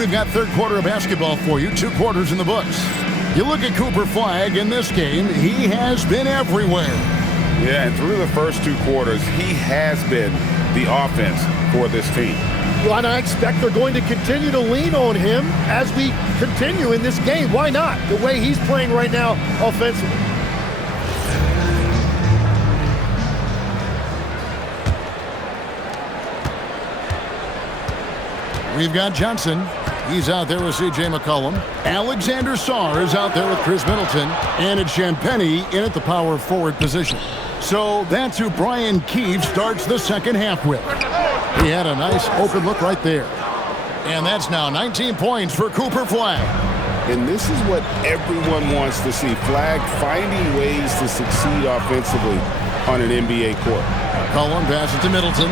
we've got third quarter of basketball for you. 2 quarters in the books. You look at Cooper Flagg in this game, he has been everywhere. Yeah, and through the first 2 quarters, he has been the offense for this team. Well, and I expect they're going to continue to lean on him as we continue in this game. Why not? The way he's playing right now offensively. We've got Johnson. He's out there with C.J. McCollum. Alexander Sarr is out there with Chris Middleton. And it's Champagnie in at the power forward position. So that's who Brian Keefe starts the second half with. He had a nice open look right there. And that's now 19 points for Cooper Flagg. And this is what everyone wants to see. Flagg finding ways to succeed offensively on an NBA court. McCollum passes to Middleton.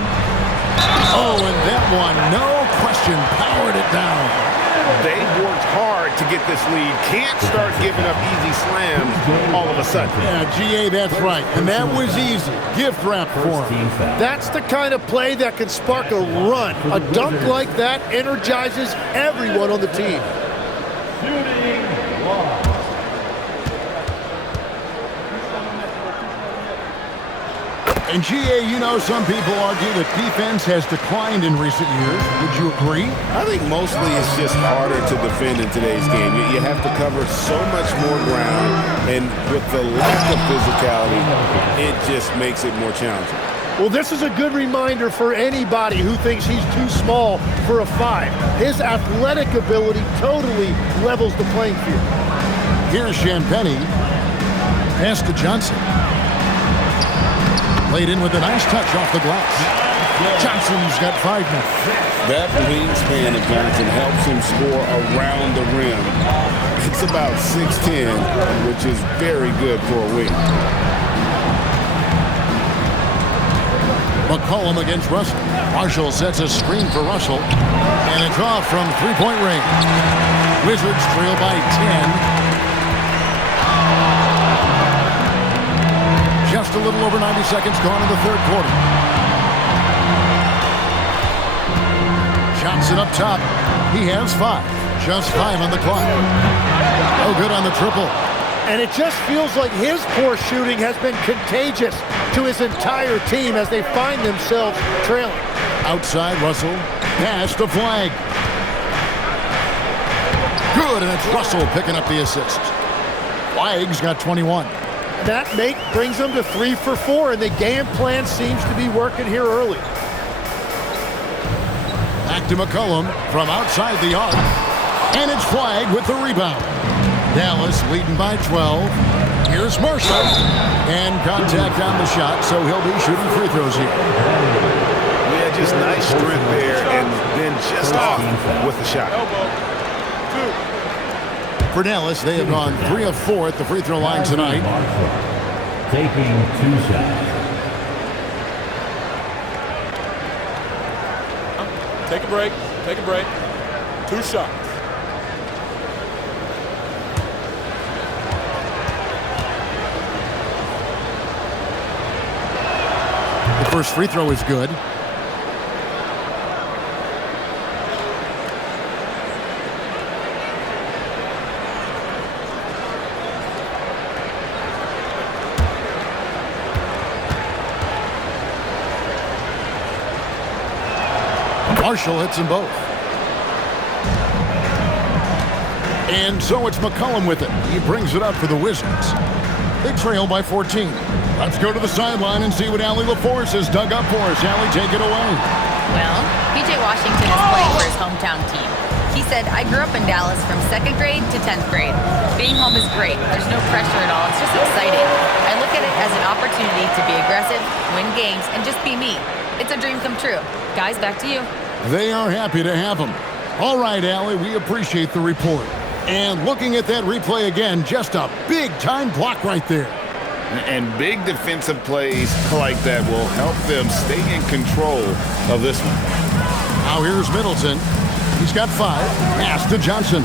Oh, and that one, no question, powered it down. They've worked hard to get this lead. Can't start giving up easy slams all of a sudden. Yeah, G.A., that's right. And that was easy. Gift wrap for him. That's the kind of play that can spark a run. A dunk like that energizes everyone on the team. And G.A., you know, some people argue that defense has declined in recent years. Would you agree? I think mostly it's just harder to defend in today's game. You have to cover so much more ground, and with the lack of physicality, it just makes it more challenging. Well, this is a good reminder for anybody who thinks he's too small for a 5. His athletic ability totally levels the playing field. Here's Champagnie. Pass to Johnson. Laid in with a nice touch off the glass. Johnson's got 5 now. That wingspan of Johnson helps him score around the rim. It's about 6'10", which is very good for a wing. McCollum against Russell. Marshall sets a screen for Russell. And it's off from three-point range. Wizards trail by 10. Just a little over 90 seconds gone in the third quarter. Johnson up top. He has 5. Just 5 on the clock. No good on the triple. And it just feels like his poor shooting has been contagious to his entire team as they find themselves trailing. Outside Russell. Pass to Flagg. Good, and it's Russell picking up the assist. Flagg's got 21. That make brings them to 3 for 4, and the game plan seems to be working here early. Back to McCollum from outside the arc. And it's Flagg with the rebound. Dallas leading by 12. Here's Marshall. And contact on the shot, so he'll be shooting free throws here. Yeah, just nice strength there, and then just off with the shot. For Dallas, they have gone 3 of 4 at the free throw line tonight. Taking 2 shots. Take a break. Take a break. 2 shots. The first free throw is good. Marshall hits them both. And so it's McCollum with it. He brings it up for the Wizards. They trail by 14. Let's go to the sideline and see what Allie LaForce has dug up for us. Allie, take it away. Well, P.J. Washington is playing for his hometown team. He said, I grew up in Dallas from 2nd grade to 10th grade. Being home is great. There's no pressure at all. It's just exciting. I look at it as an opportunity to be aggressive, win games, and just be me. It's a dream come true. Guys, back to you. They are happy to have him. All right, Allie, we appreciate the report. And looking at that replay again, just a big-time block right there. And big defensive plays like that will help them stay in control of this one. Now here's Middleton. He's got 5. Pass to Johnson.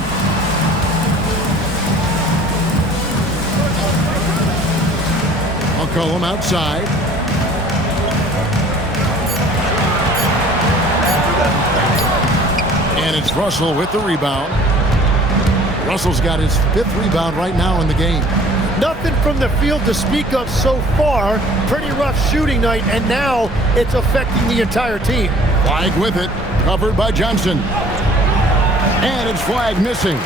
McCollum outside. And it's Russell with the rebound. Russell's got his 5th rebound right now in the game. Nothing from the field to speak of so far. Pretty rough shooting night, and now it's affecting the entire team. Flag with it, covered by Johnson. And it's flag missing.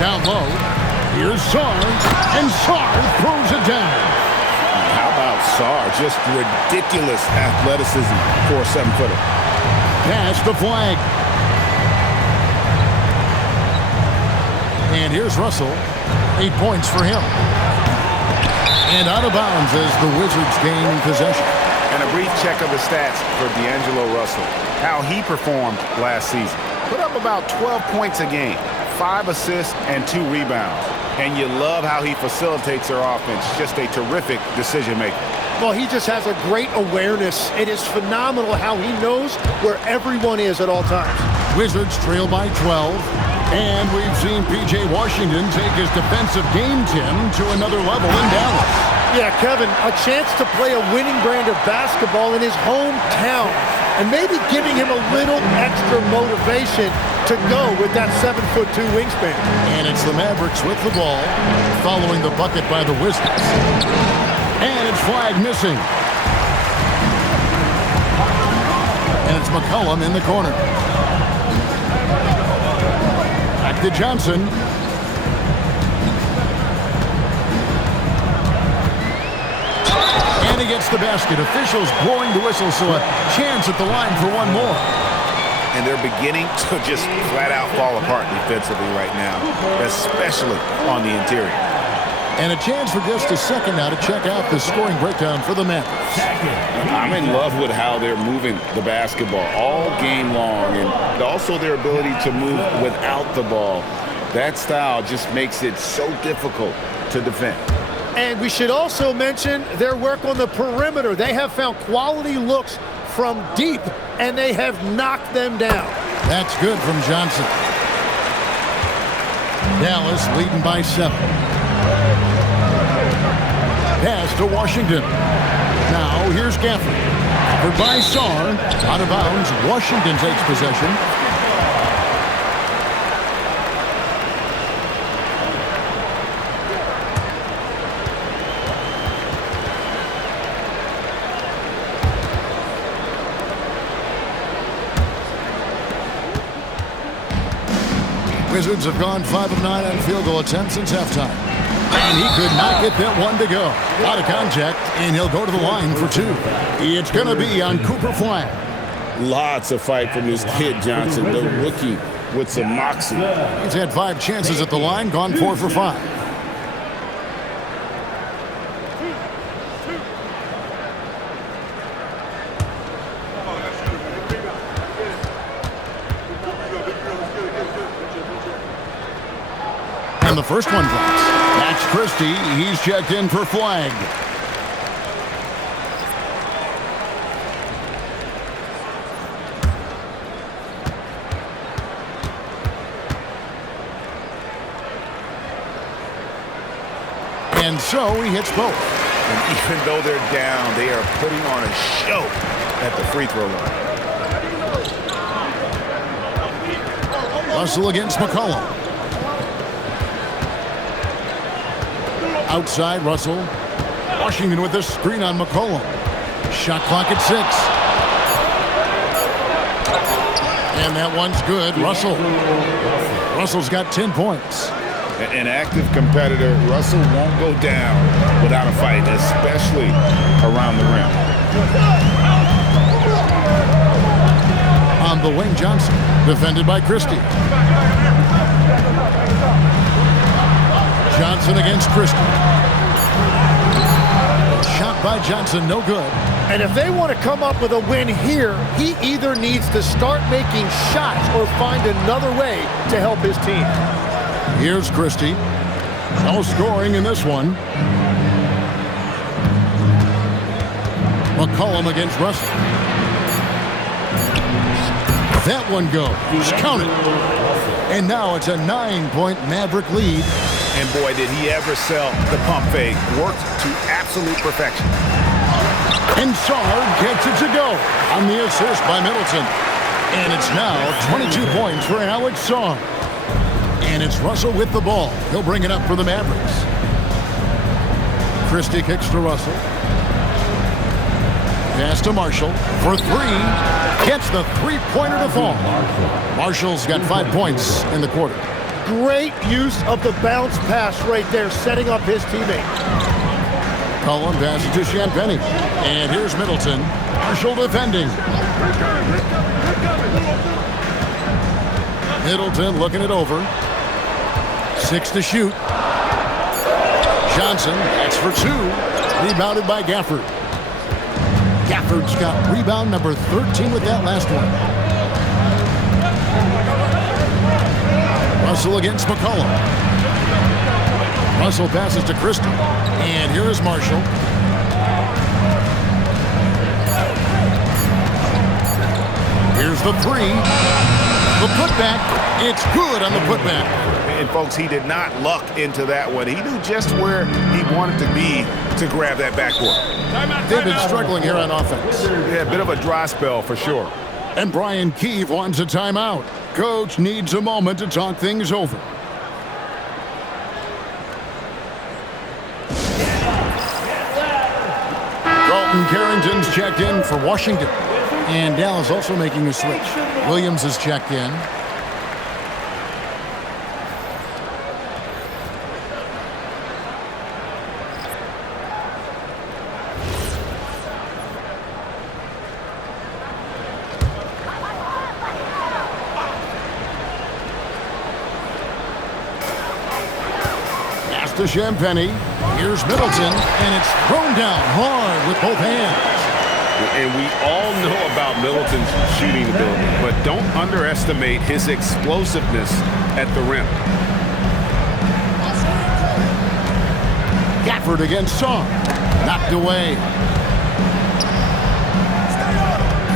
Down low, here's Sarr, and Sarr throws it down. How about Sarr? Just ridiculous athleticism for a 7-footer. Pass the flag. And here's Russell. 8 points for him. And out of bounds as the Wizards gain possession. And a brief check of the stats for D'Angelo Russell. How he performed last season. Put up about 12 points a game, 5 assists, and 2 rebounds. And you love how he facilitates their offense. Just a terrific decision maker. Well, he just has a great awareness. It is phenomenal how he knows where everyone is at all times. Wizards trail by 12. And we've seen P.J. Washington take his defensive game, Tim, to another level in Dallas. Yeah, Kevin, a chance to play a winning brand of basketball in his hometown. And maybe giving him a little extra motivation to go with that 7'2" wingspan. And it's the Mavericks with the ball, following the bucket by the Wizards. And it's flag missing. And it's McCollum in the corner. Back to Johnson. And he gets the basket. Officials blowing the whistle, so a chance at the line for one more. And they're beginning to just flat out fall apart defensively right now, especially on the interior. And a chance for just a second now to check out the scoring breakdown for the Mavericks. I'm in love with how they're moving the basketball all game long, and also their ability to move without the ball. That style just makes it so difficult to defend. And we should also mention their work on the perimeter. They have found quality looks from deep, and they have knocked them down. That's good from Johnson. Dallas leading by 7. Pass to Washington. Now here's Gafford. Covered by Sarr. Out of bounds. Washington takes possession. Wizards have gone 5 of 9 on field goal attempts since halftime. And he could not get that one to go. Out of contact, and he'll go to the line for 2. It's going to be on Cooper Flag. Lots of fight from this kid, Johnson, the rookie with some moxie. He's had 5 chances at the line, gone 4 for 5. And the first one drops. That's Christie. He's checked in for Flag. And so he hits both. And even though they're down, they are putting on a show at the free throw line. Russell against McCollum. Outside Russell. Washington with the screen on McCollum. Shot clock at 6. And that one's good. Russell's got 10 points. An active competitor. Russell won't go down without a fight, especially around the rim. On the wing, Johnson. Defended by Christie. Johnson against Christie. Shot by Johnson, no good. And if they want to come up with a win here, he either needs to start making shots or find another way to help his team. Here's Christie. No scoring in this one. McCollum against Russell. That one goes. Count it. And now it's a 9-point Maverick lead. And boy, did he ever sell the pump fake. Worked to absolute perfection. And Sarr gets it to go on the assist by Middleton. And it's now 22 points for Alex Sarr. And it's Russell with the ball. He'll bring it up for the Mavericks. Christie kicks to Russell. Pass to Marshall for three. Gets the three-pointer to fall. Marshall's got 5 points in the quarter. Great use of the bounce pass right there, setting up his teammate. Cullen passes to Champagnie. And here's Middleton. Marshall defending. Middleton looking it over. 6 to shoot. Johnson, that's for 2. Rebounded by Gafford. Gafford's got rebound number 13 with that last one. Russell against McCollum. Russell passes to Christie. And here is Marshall. Here's the 3. The putback. It's good on the putback. And, folks, he did not luck into that one. He knew just where he wanted to be to grab that backboard. They've been struggling here on offense. Yeah, a bit of a dry spell for sure. And Brian Keefe wants a timeout. Coach needs a moment to talk things over. Dalton Carrington's checked in for Washington. And Dallas also making a switch. Williams is checked in. To Champagnie. Here's Middleton, and it's thrown down hard with both hands. And we all know about Middleton's shooting ability, but don't underestimate his explosiveness at the rim. Gafford against Sarr. Knocked away.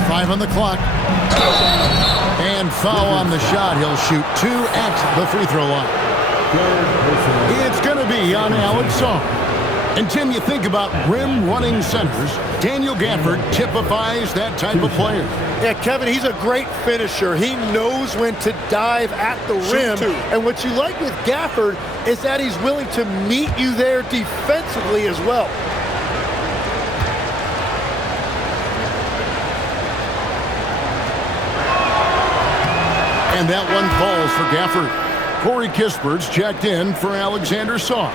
5 on the clock. And foul on the shot. He'll shoot 2 at the free throw line. It's going to be on Alex Sarr. And, Tim, you think about rim-running centers. Daniel Gafford typifies that type of player. Yeah, Kevin, he's a great finisher. He knows when to dive at the rim. And what you like with Gafford is that he's willing to meet you there defensively as well. And that one falls for Gafford. Corey Kispert's checked in for Alexander Sarr.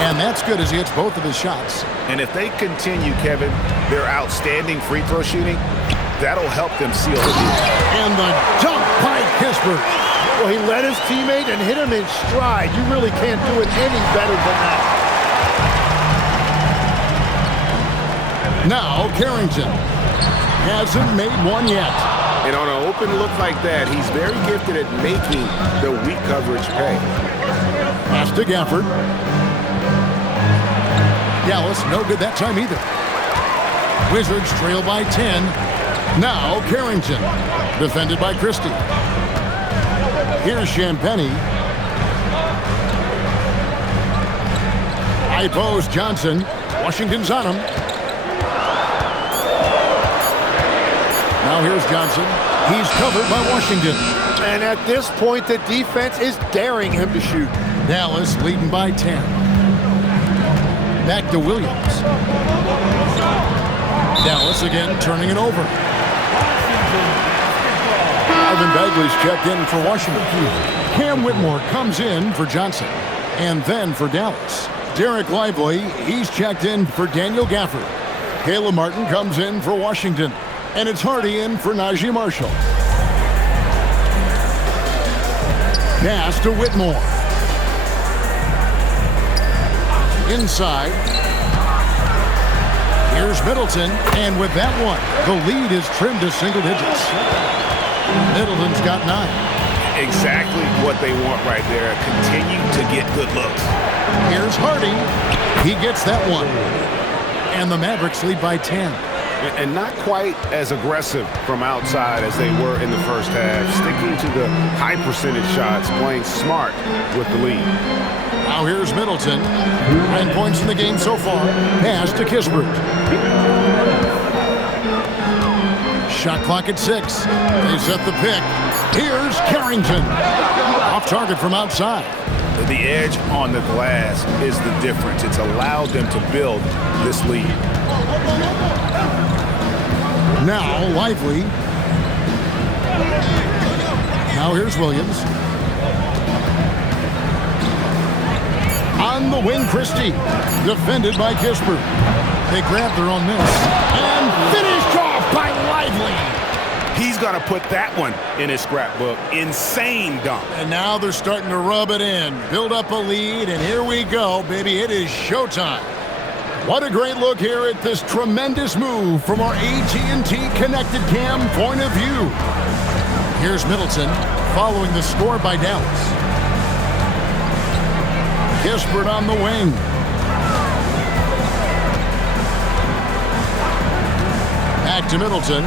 And that's good as he hits both of his shots. And if they continue, Kevin, their outstanding free throw shooting, that'll help them seal the deal. And the dunk by Kispert. Well, he led his teammate and hit him in stride. You really can't do it any better than that. Now Carrington hasn't made one yet. And on an open look like that, he's very gifted at making the weak coverage pay. Pass to Gafford. Dallas, no good that time either. Wizards trail by 10. Now Carrington, defended by Christie. Here's Champagnie. High post Johnson. Washington's on him. Now here's Johnson. He's covered by Washington. And at this point, the defense is daring him to shoot. Dallas leading by 10. Back to Williams. Dallas again turning it over. Marvin Bagley's checked in for Washington. Cam Whitmore comes in for Johnson. And then for Dallas. Derek Lively, he's checked in for Daniel Gafford. Caleb Martin comes in for Washington. And it's Hardy in for Najee Marshall. Pass to Whitmore. Inside. Here's Middleton. And with that one, the lead is trimmed to single digits. Middleton's got 9. Exactly what they want right there. Continue to get good looks. Here's Hardy. He gets that one. And the Mavericks lead by 10. And not quite as aggressive from outside as they were in the first half. Sticking to the high percentage shots, playing smart with the lead. Now here's Middleton. 9 points in the game so far. Pass to Kispert. Shot clock at 6. They set the pick. Here's Carrington. Off target from outside. The edge on the glass is the difference. It's allowed them to build this lead. Now Lively. Now here's Williams. On the wing, Christie. Defended by Kispert. They grabbed their own miss. And finished off by Lively. He's going to put that one in his scrapbook. Insane dunk. And now they're starting to rub it in. Build up a lead, and here we go, baby. It is showtime. What a great look here at this tremendous move from our AT&T Connected Cam point of view. Here's Middleton following the score by Dallas. Kispert on the wing. Back to Middleton.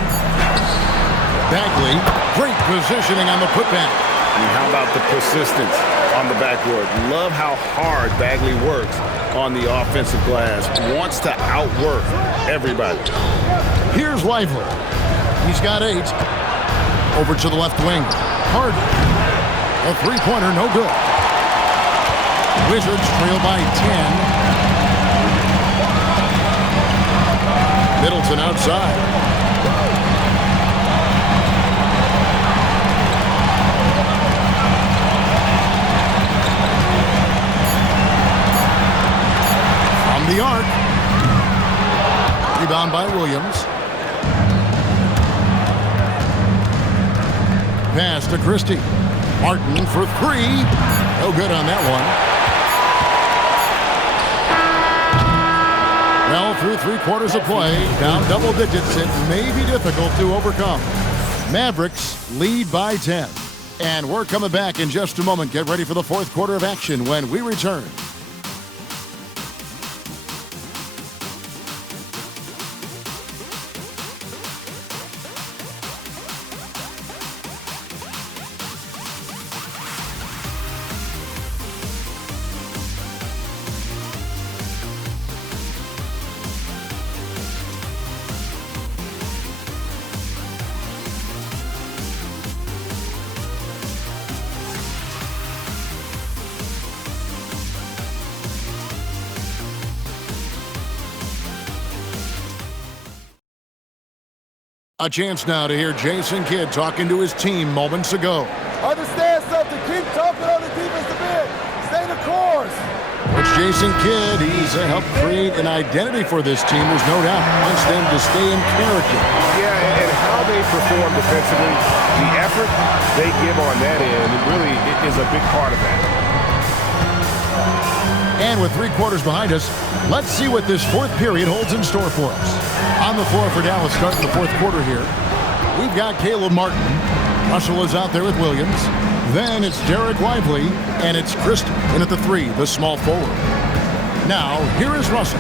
Bagley, great positioning on the putback. And how about the persistence on the backboard? Love how hard Bagley works on the offensive glass. Wants to outwork everybody. Here's Lively. He's got 8. Over to the left wing. Harden. A three-pointer, no good. Wizards trail by 10. Middleton outside. The arc. Rebound by Williams. Pass to Christie. Martin for 3. No good on that one. Well, through 3 quarters of play, down double digits, it may be difficult to overcome. Mavericks lead by 10. And we're coming back in just a moment. Get ready for the 4th quarter of action when we return. A chance now to hear Jason Kidd talking to his team moments ago. Understand something. Keep talking on the defensive end. Stay the course. Coach Jason Kidd, he's helped create an identity for this team. There's no doubt. Wants them to stay in character. Yeah, and how they perform defensively, the effort they give on that end, it really is a big part of that. And with 3 quarters behind us, let's see what this 4th period holds in store for us. On the floor for Dallas starting the 4th quarter here. We've got Caleb Martin. Russell is out there with Williams. Then it's Derek Lively, and it's Christie in at the 3, the small forward. Now, here is Russell.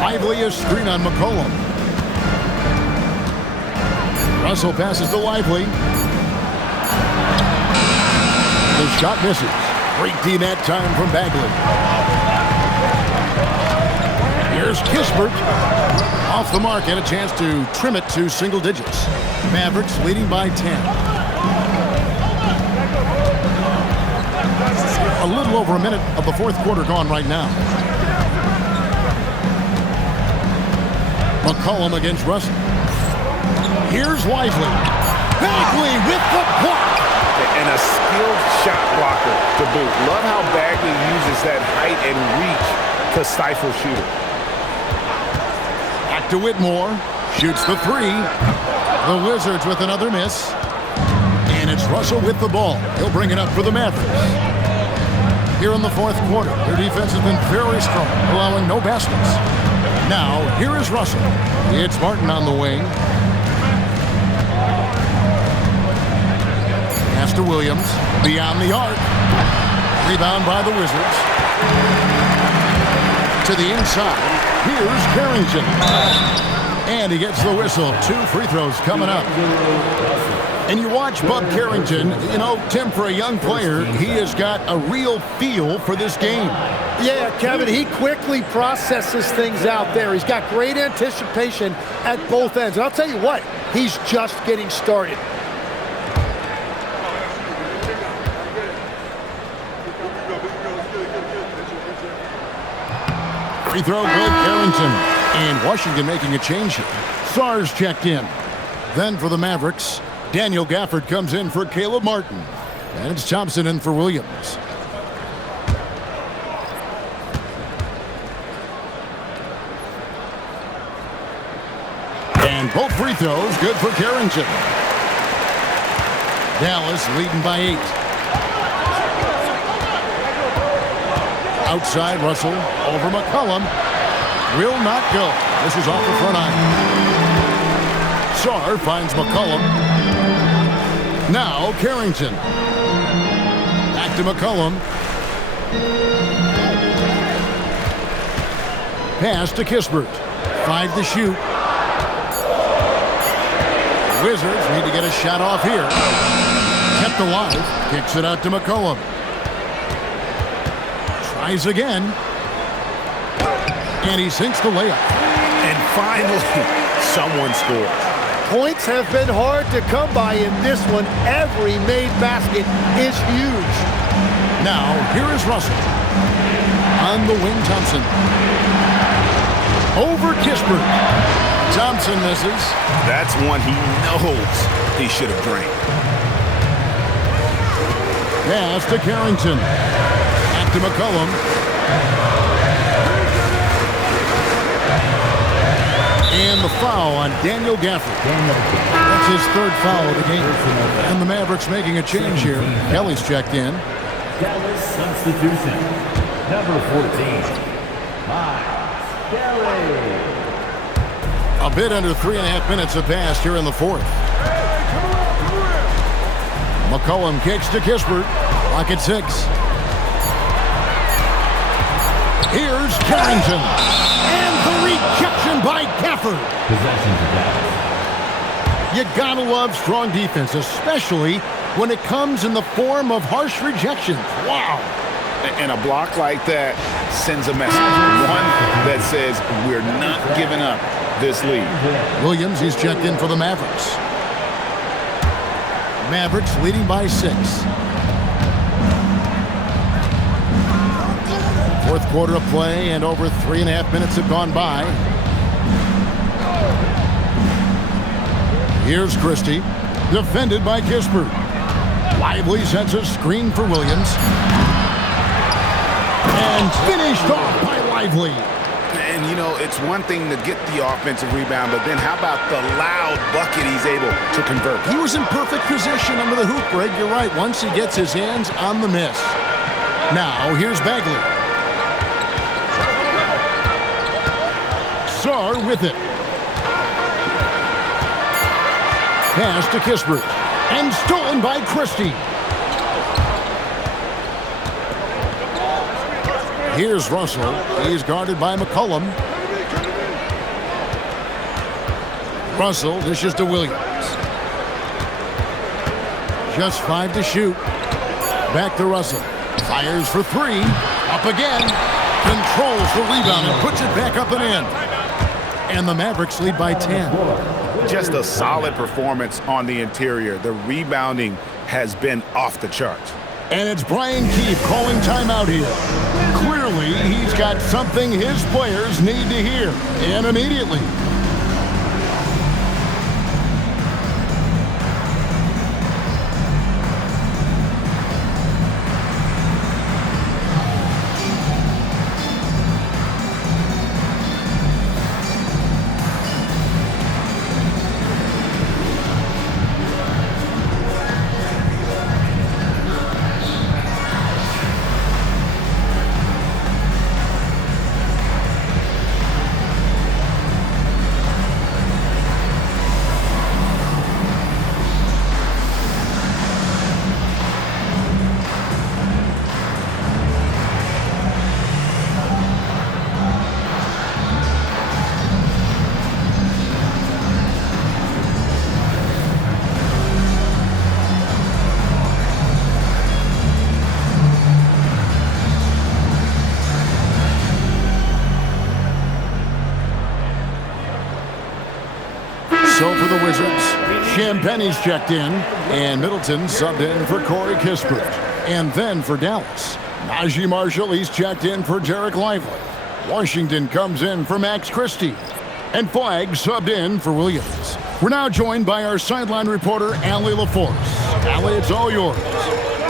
Lively is screen on McCollum. Russell passes to Lively. The shot misses. Great D that time from Bagley. Here's Kispert. Off the mark and a chance to trim it to single digits. Mavericks leading by 10. A little over a minute of the 4th quarter gone right now. McCollum against Russell. Here's Lively. Bagley with the block. And a skilled shot blocker to boot. Love how Bagley uses that height and reach to stifle shooter. Back to Whitmore. Shoots the 3. The Wizards with another miss. And it's Russell with the ball. He'll bring it up for the Mavericks. Here in the 4th quarter, their defense has been very strong, allowing no baskets. Now, here is Russell. It's Martin on the wing. Pass to Williams. Beyond the arc. Rebound by the Wizards. To the inside. Here's Carrington. And he gets the whistle. 2 free throws coming up. And you watch Bub Carrington, you know, Tim, for a young player, he has got a real feel for this game. Yeah, Kevin, he quickly processes things out there. He's got great anticipation at both ends. And I'll tell you what, he's just getting started. Free throw, good, Carrington. And Washington making a change here. Sars checked in. Then for the Mavericks, Daniel Gafford comes in for Caleb Martin. And it's Thompson in for Williams. And both free throws good for Carrington. Dallas leading by 8. Outside Russell over McCollum. Will not go. This is off the front iron. Sarr finds McCollum. Now Carrington. Back to McCollum. Pass to Kispert. 5 to shoot. The Wizards need to get a shot off here. Kept alive. Kicks it out to McCollum. Tries again. And he sinks the layup. And finally, someone scores. Points have been hard to come by in this one. Every made basket is huge. Now, here is Russell. On the wing, Thompson. Over Kispert. Thompson misses. That's one he knows he should have drained. Pass to Carrington. Back to McCollum. And the foul on Daniel Gafford. That's his 3rd foul of the game. And the Mavericks making a change here. Kelly's checked in. Dallas substitution. Number 14. Miles Kelly. A bit under 3.5 minutes have passed here in the 4th. McCollum kicks to Kispert. Clock at 6. Here's Carrington. And the rejection by Gafford. Possession to Dallas. You gotta love strong defense, especially when it comes in the form of harsh rejections. Wow. And a block like that sends a message. One that says we're not giving up this lead. Williams, he's checked in for the Mavericks. Mavericks leading by 6. 4th quarter of play, and over 3.5 minutes have gone by. Here's Christie, defended by Kispert. Lively sets a screen for Williams. And finished off by Lively. And, you know, it's one thing to get the offensive rebound, but then how about the loud bucket he's able to convert? He was in perfect position under the hoop, Greg. You're right, once he gets his hands on the miss. Now, here's Bagley. Sarr with it. Pass to Kispert. And stolen by Christie. Here's Russell. He's guarded by McCollum. Russell dishes to Williams. Just 5 to shoot. Back to Russell. Fires for 3. Up again. Controls the rebound and puts it back up and in. And the Mavericks lead by 10. Just a solid performance on the interior. The rebounding has been off the charts. And it's Brian Keefe calling timeout here. Clearly, he's got something his players need to hear, and immediately. Wizards, Champagne's checked in, and Middleton subbed in for Corey Kispert. And then for Dallas, Najee Marshall, he's checked in for Derek Lively. Washington comes in for Max Christie. And Flagg subbed in for Williams. We're now joined by our sideline reporter, Allie LaForce. Allie, it's all yours.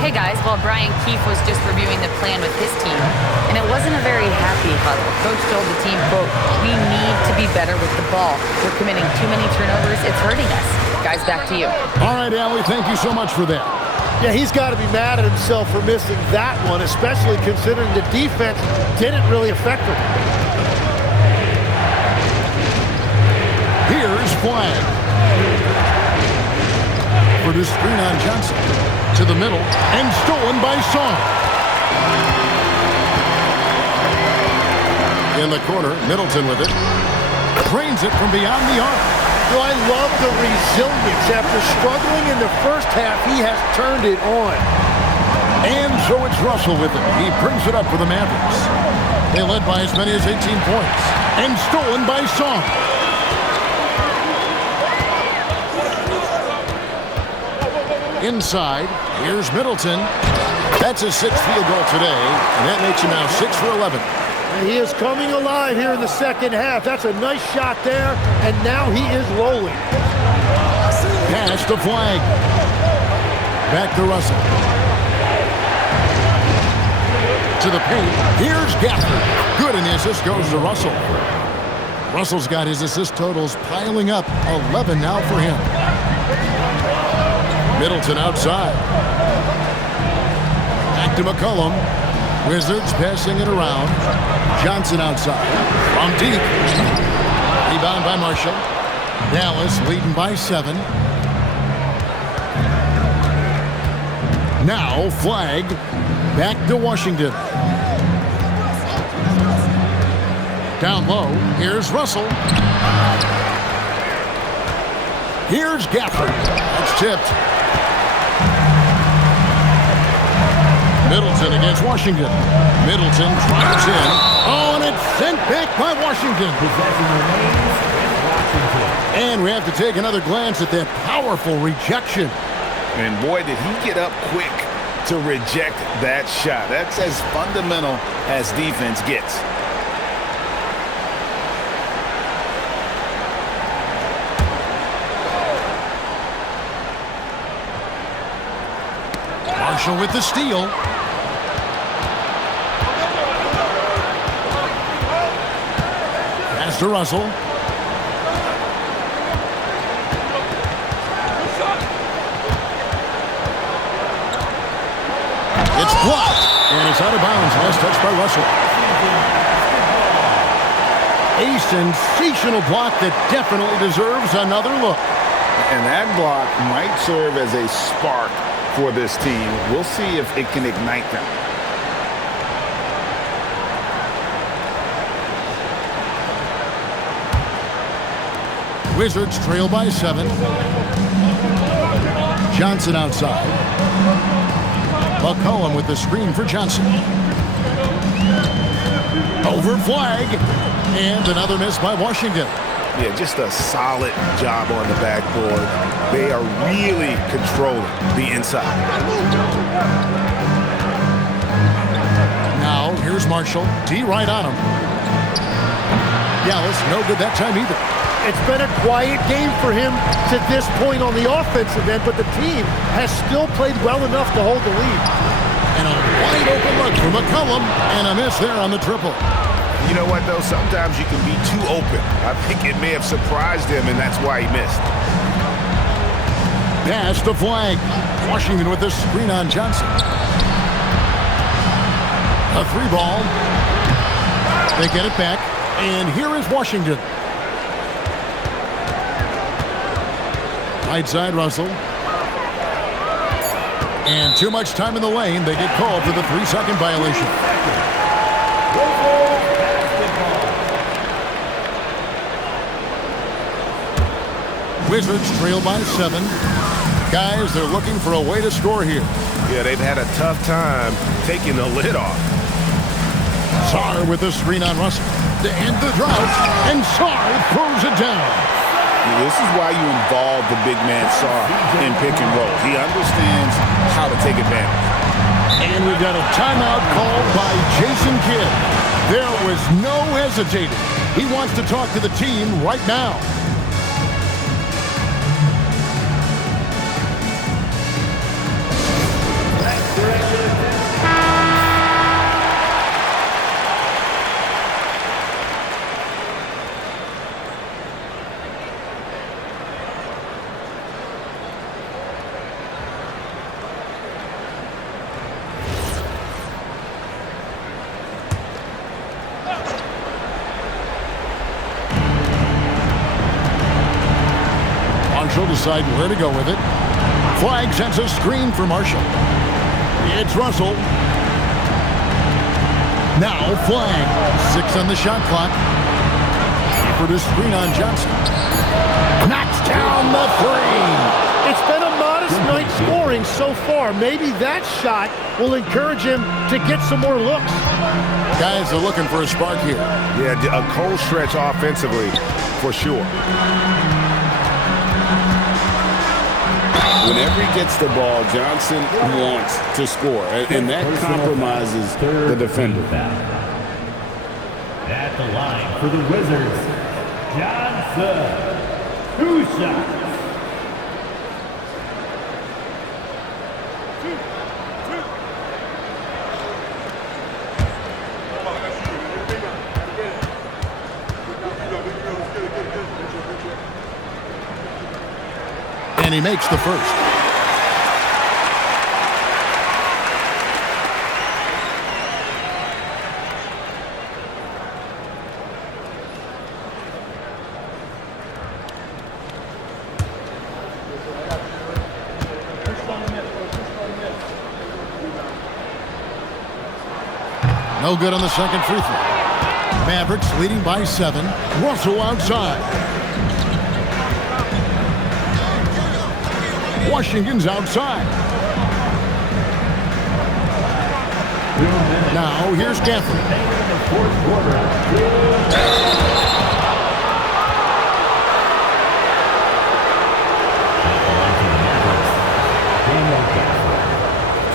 Hey guys, well, Brian Keefe was just reviewing the plan with his team, and it wasn't a very happy huddle. Coach told the team, quote, "We need to be better with the ball. We're committing too many turnovers. It's hurting us." Guys, back to you. All right, Allie, thank you so much for that. Yeah, he's got to be mad at himself for missing that one, especially considering the defense didn't really affect him. Here's Flagg. For the screen on Johnson. To the middle, and stolen by Song. In the corner, Middleton with it. Drains it from beyond the arc. So I love the resilience. After struggling in the first half, he has turned it on. And so it's Russell with it. He brings it up for the Mavericks. They led by as many as 18 points. And stolen by Song. Inside, here's Middleton. That's his 6th field goal today, and that makes him now 6 for 11. And he is coming alive here in the second half. That's a nice shot there, and now he is rolling. Pass to Flagg. Back to Russell. To the paint. Here's Gafford. Good, and the assist goes to Russell. Russell's got his assist totals piling up. 11 now for him. Middleton outside. Back to McCollum. Wizards passing it around. Johnson outside. From deep. Rebound by Marshall. Dallas leading by 7. Now Flagg. Back to Washington. Down low. Here's Russell. Here's Gafford. That's tipped. Middleton against Washington. Middleton drives in. Oh, and it's sent back by Washington. And we have to take another glance at that powerful rejection. And boy, did he get up quick to reject that shot. That's as fundamental as defense gets. Marshall with the steal. Pass to Russell. It's blocked, and it's out of bounds. Last touch by Russell. A sensational block that definitely deserves another look. And that block might serve as a spark for this team. We'll see if it can ignite them. Wizards trail by 7. Johnson outside. McCollum with the screen for Johnson. Over Flagg. And another miss by Washington. Yeah, just a solid job on the backboard. They are really controlling the inside. Now, here's Marshall. D right on him. Dallas, no good that time either. It's been a quiet game for him to this point on the offensive end, but the team has still played well enough to hold the lead. And a wide open look for McCollum, and a miss there on the triple. You know what, though? Sometimes you can be too open. I think it may have surprised him, and that's why he missed. Pass to Flagg. Washington with the screen on Johnson. A 3 ball. They get it back, and here is Washington. Right side, Russell. And too much time in the lane. They get called for the 3-second violation. Wizards trail by 7. Guys, they're looking for a way to score here. Yeah, they've had a tough time taking the lid off. Sarr with the screen on Russell to end the drought, and Sarr throws it down. This is why you involve the big man Sarr in pick and roll. He understands how to take advantage. And we've got a timeout called by Jason Kidd. There was no hesitating. He wants to talk to the team right now. Marshall decide where to go with it. Flag sends a screen for Marshall. It's Russell. Now flag. 6 on the shot clock. For the screen on Johnson. Knocks down the 3. It's been a modest night scoring so far. Maybe that shot will encourage him to get some more looks. Guys are looking for a spark here. Yeah, a cold stretch offensively for sure. Whenever he gets the ball, Johnson wants to score, and that compromises the defender. At the line for the Wizards, Johnson. 2 shots. And he makes the first. No good on the second free throw. Mavericks leading by 7. Russell outside. Washington's outside. Now here's Gafford.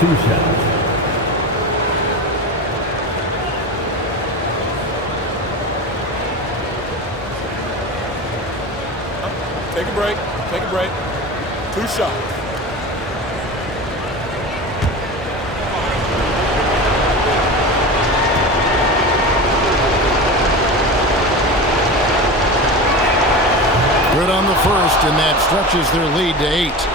Two shots. Take a break. Take a break. 2 shots. Good on the first, and that stretches their lead to 8.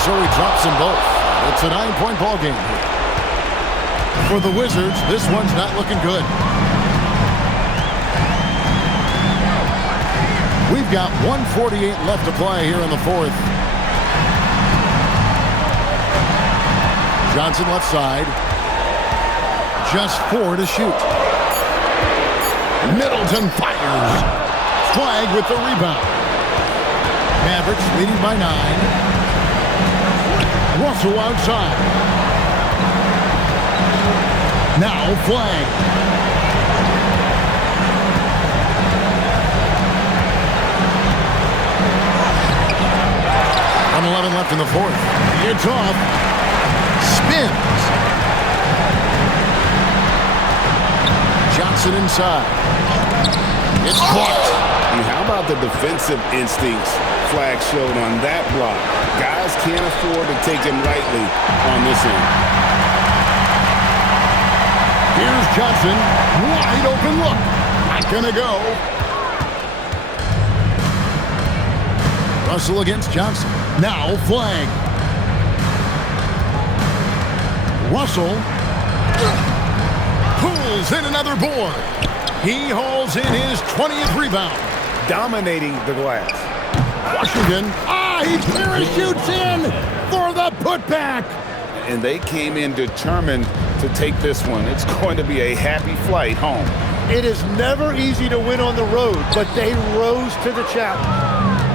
So he drops them both. It's a 9-point ball game here. For the Wizards, this one's not looking good. We've got 1:48 left to play here in the 4th. Johnson left side. Just 4 to shoot. Middleton fires. Flag with the rebound. Mavericks leading by 9. Russell outside. Now flag. On 11 left in the 4th. It's off. Spins. Johnson inside. It's blocked. And how about the defensive instincts Flag showed on that block? Guys can't afford to take him lightly on this end. Here's Johnson. Wide open look. Not gonna go. Russell against Johnson. Now flag. Russell pulls in another board. He hauls in his 20th rebound. Dominating the glass. Washington. He parachutes in for the putback. and they came in determined to take this one. It's going to be a happy flight home. It is never easy to win on the road, but they rose to the challenge.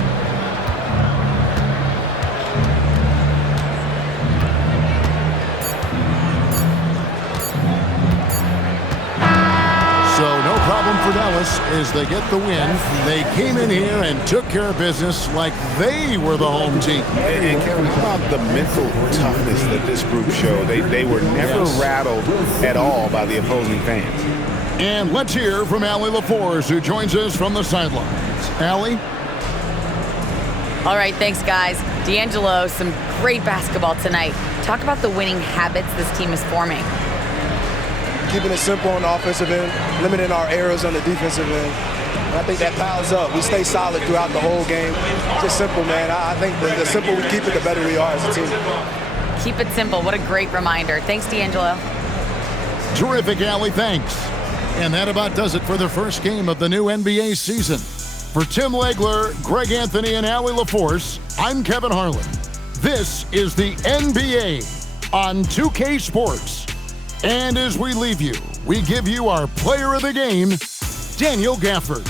So no problem for Dallas as they get the win. They came in here and took care of business like they were the home team. And Kevin, how about the mental toughness that this group showed? They were never rattled at all by the opposing fans. And let's hear from Allie LaForce, who joins us from the sidelines. Allie? All right, thanks, guys. D'Angelo, some great basketball tonight. Talk about the winning habits this team is forming. Keeping it simple on the offensive end, limiting our errors on the defensive end. And I think that piles up. We stay solid throughout the whole game. Just simple, man. I think the simpler we keep it, the better we are as a team. Keep it simple. What a great reminder. Thanks, D'Angelo. Terrific, Allie. Thanks. And that about does it for the first game of the new NBA season. For Tim Legler, Greg Anthony, and Allie LaForce, I'm Kevin Harlan. This is the NBA on 2K Sports. And as we leave you, we give you our player of the game, Daniel Gafford.